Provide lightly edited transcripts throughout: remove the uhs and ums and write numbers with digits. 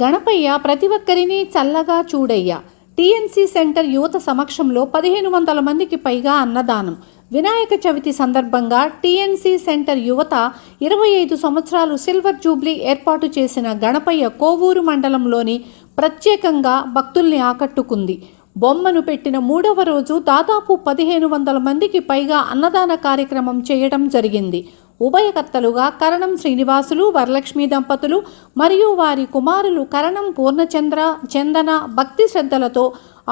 గణపయ్య ప్రతి ఒక్కరిని చల్లగా చూడయ్య. టీఎన్సీ సెంటర్ యువత సమక్షంలో 1500 మందికి పైగా అన్నదానం. వినాయక చవితి సందర్భంగా టీఎన్సీ సెంటర్ యువత 25 సంవత్సరాలు సిల్వర్ జూబ్లీ ఏర్పాటు చేసిన గణపయ్య కోవూరు మండలంలోని ప్రత్యేకంగా భక్తుల్ని ఆకట్టుకుంది. బొమ్మను పెట్టిన 3వ రోజు దాదాపు 1500 మందికి పైగా అన్నదాన కార్యక్రమం చేయడం జరిగింది. ఉభయకర్తలుగా కరణం శ్రీనివాసులు, వరలక్ష్మి దంపతులు మరియు వారి కుమారులు కరణం పూర్ణచంద్ర, చందన భక్తి శ్రద్ధలతో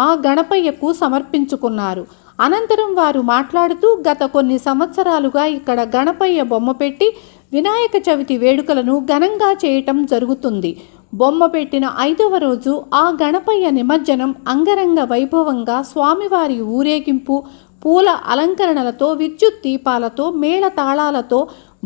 ఆ గణపయ్యకు సమర్పించుకున్నారు. అనంతరం వారు మాట్లాడుతూ గత కొన్ని సంవత్సరాలుగా ఇక్కడ గణపయ్య బొమ్మ పెట్టి వినాయక చవితి వేడుకలను ఘనంగా చేయటం జరుగుతుంది. బొమ్మ పెట్టిన 5వ రోజు ఆ గణపయ్య నిమజ్జనం అంగరంగ వైభవంగా స్వామివారి ఊరేగింపు, పూల అలంకరణలతో, విద్యుత్ దీపాలతో, మేళ తాళాలతో,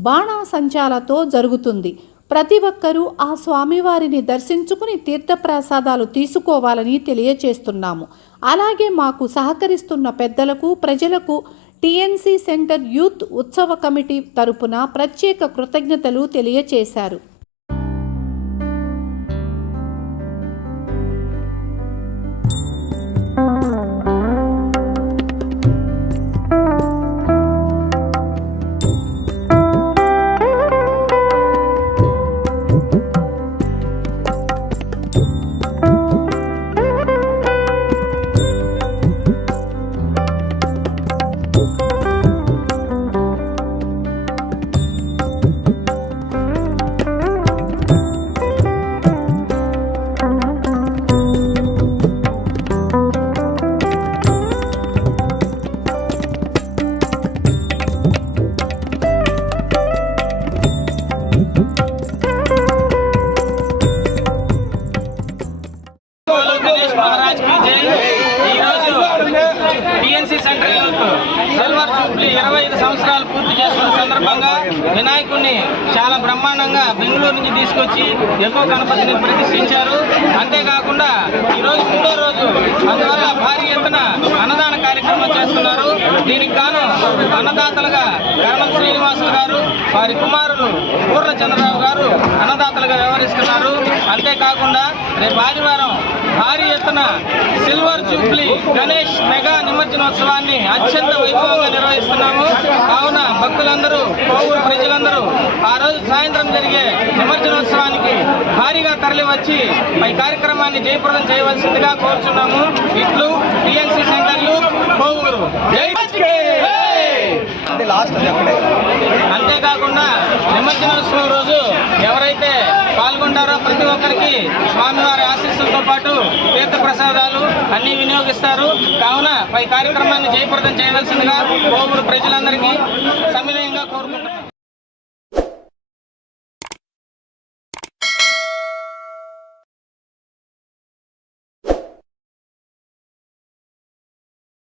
బాణాసంచాలతో జరుగుతుంది. ప్రతి ఒక్కరూ ఆ స్వామివారిని దర్శించుకుని తీర్థప్రసాదాలు తీసుకోవాలని తెలియచేస్తున్నాము. అలాగే మాకు సహకరిస్తున్న పెద్దలకు, ప్రజలకు టీఎన్సీ సెంటర్ యూత్ ఉత్సవ కమిటీ తరపున ప్రత్యేక కృతజ్ఞతలు తెలియచేశారు. TNC centre youth silver Jubilee 25 సంవత్సరాలు పూర్తి చేసుకున్న సందర్భంగా వినాయకుడిని చాలా బ్రహ్మాండంగా బెంగళూరు నుంచి తీసుకొచ్చి ఎక్కువ గణపతిని ప్రతిష్ఠించారు. అంతేకాకుండా ఈరోజు 3వ రోజు, అందువల్ల భారీ ఎత్తున అన్నదాన కార్యక్రమం చేస్తున్నారు. దీనికి గాను అన్నదాతలుగా కరణం శ్రీనివాసులు గారు, వారి కుమారులు పూర్ణచంద్రరావు గారు అన్నదాతలుగా వ్యవహరిస్తున్నారు. అంతేకాకుండా రేపు ఆదివారం భారీ ఎత్తున సిల్వర్ జూబ్లీ గణేష్ మెగా నిమజ్జనోత్సవాన్ని అత్యంత వైభవంగా నిర్వహిస్తున్నాము. కావున భక్తులందరూ, కోవూరు ప్రజలందరూ ఆ రోజు సాయంత్రం జరిగే నిమజ్జనోత్సవానికి భారీగా తరలి వచ్చి ఈ కార్యక్రమాన్ని జయప్రదం చేయవలసిందిగా కోరుచున్నాము. ఇట్లు టీఎన్సీ సెంటర్ యూత్ కోవూరు. అంతేకాకుండా నిమజ్జనోత్సవం రోజు ఎవరైతే పాల్గొంటారో ప్రతి ఒక్కరికి స్వామివారి ఆశీస్సులతో పాటు తీర్థ ప్రసాదాలు అన్ని వినియోగిస్తారు. కావున ఈ కార్యక్రమాన్ని జయప్రదం చేయవలసిందిగా కోవూరు ప్రజలందరూ